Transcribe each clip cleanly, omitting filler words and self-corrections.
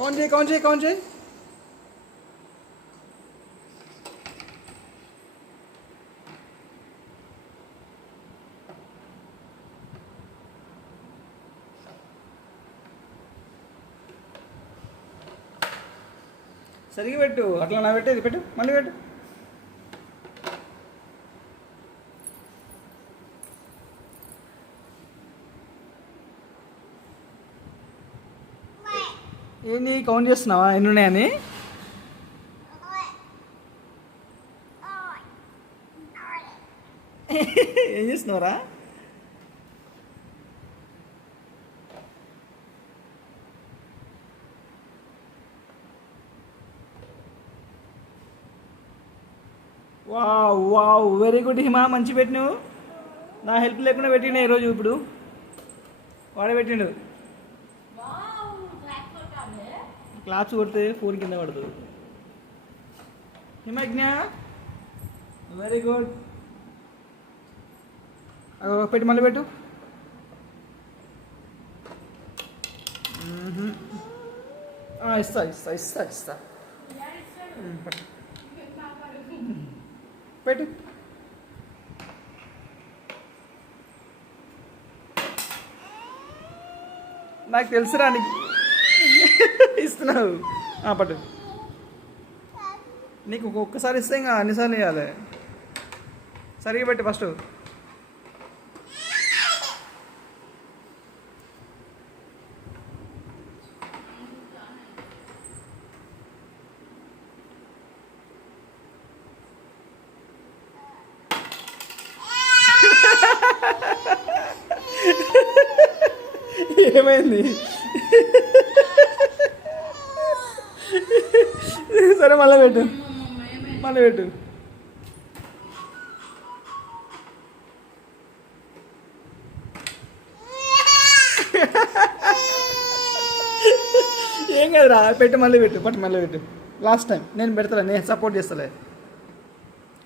Count చేయి. సరిగ్గా పెట్టు, అట్లా నా పెట్టేది పెట్టు, మళ్ళీ పెట్టు. ఏంటి కౌంట్ చేస్తున్నావా ఎన్ని ఉన్నాయని? ఏం చేస్తున్నావురా? Wow wow very good Hima, మంచి పెట్టినావు. నా హెల్ప్ లేకుండా పెట్టినా ఈరోజు. ఇప్పుడు వాడే పెట్టిండు. క్లాప్స్ కొడితే ఫోన్ కింద పడుతుంది. హిమజ్ఞ వెరీ గుడ్. పెట్టి మళ్ళీ పెట్టు. ఇస్తా ఇస్తా ఇస్తా ఇస్తా పెట్టు. నాకు తెలుసురా నీకు ఇస్తున్నావు. పట్టు. నీకు ఒక్కసారి ఇస్తే ఇంకా అన్నిసార్లు ఇవ్వాలి. సరిగా పెట్టి ఫస్ట్. ఏమైంది? సరే మళ్ళీ పెట్టు. ఏం కదరా, మళ్ళీ పెట్టు. లాస్ట్ టైం నేను పెడతాలే, నేను సపోర్ట్ చేస్తలే.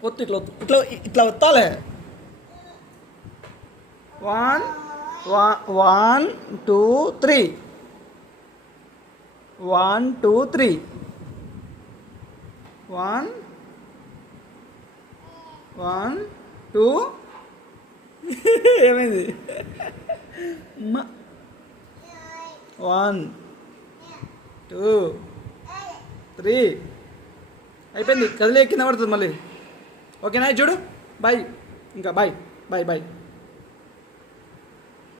ఒత్తు ఇట్లా ఒత్తాలే. 1 2 3 1 2 3 1 1 2 ఏమైంది? 1 2 3 అయిపోయింది. కదిలే కింద పడుతుంది మళ్ళీ. ఓకేనా? చూడు. బాయ్. ఇంకా బాయ్.